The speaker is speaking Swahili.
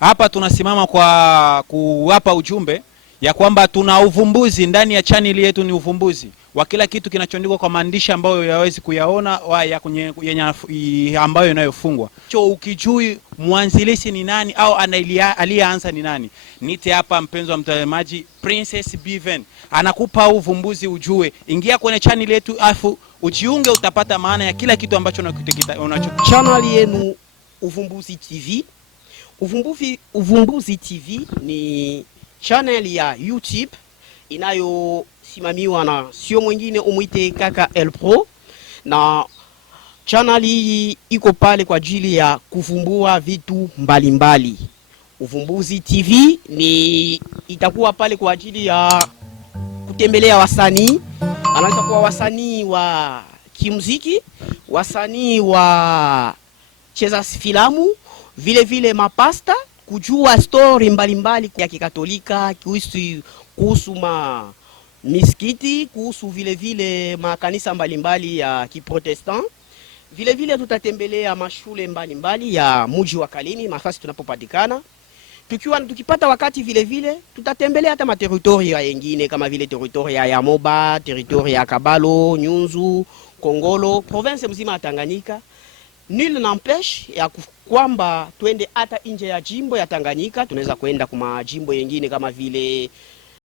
Hapa tunasimama kwa kuwapa ujumbe ya kwamba tuna uvumbuzi ndani ya channel yetu. Ni uvumbuzi wa kila kitu kinachoandikwa kwa maandishi ambayo yawezi kuyaona ya kwenye ambayo inayofungwa. Ukijui mwanzilishi ni nani au aliyeanza ni nani, nite hapa mpenzi wa mtazamaji, Princess Biven anakupa uvumbuzi ujue. Ingia kwenye channel yetu afu ujiunge, utapata maana ya kila kitu ambacho unacho. Channel yenu Uvumbuzi TV. Uvumbuzi TV ni channel ya YouTube inayosimamiwa na sio mwingine umuite kaka El Pro, na channel hii iko pale kwa ajili ya kuvumbua vitu mbalimbali. Uvumbuzi TV ni itakuwa pale kwa ajili ya kutembelea wasanii, anaweza kuwa wasanii wa kimuziki, wasanii wa cheza filamu, vile vile mapasta, kujua story mbalimbali ya kikatolika, kuhusu misikiti, kuhusu vile vile makanisa mbalimbali ya kiprotestant. Vile vile tutatembelea mashule mbalimbali ya mji wa Kalemi, nafasi tunapopatikana. Tukipata wakati vile vile tutatembelea hata materitoria yengine kama vile territoria ya Moba, territoria ya Kabalo, Nyunzu, Kongolo, province mzima ya Tanganyika. Nul n'empêche ya kwamba twende hata nje ya jimbo ya Tanganyika. Tunaweza kwenda kwa majimbo yengine kama vile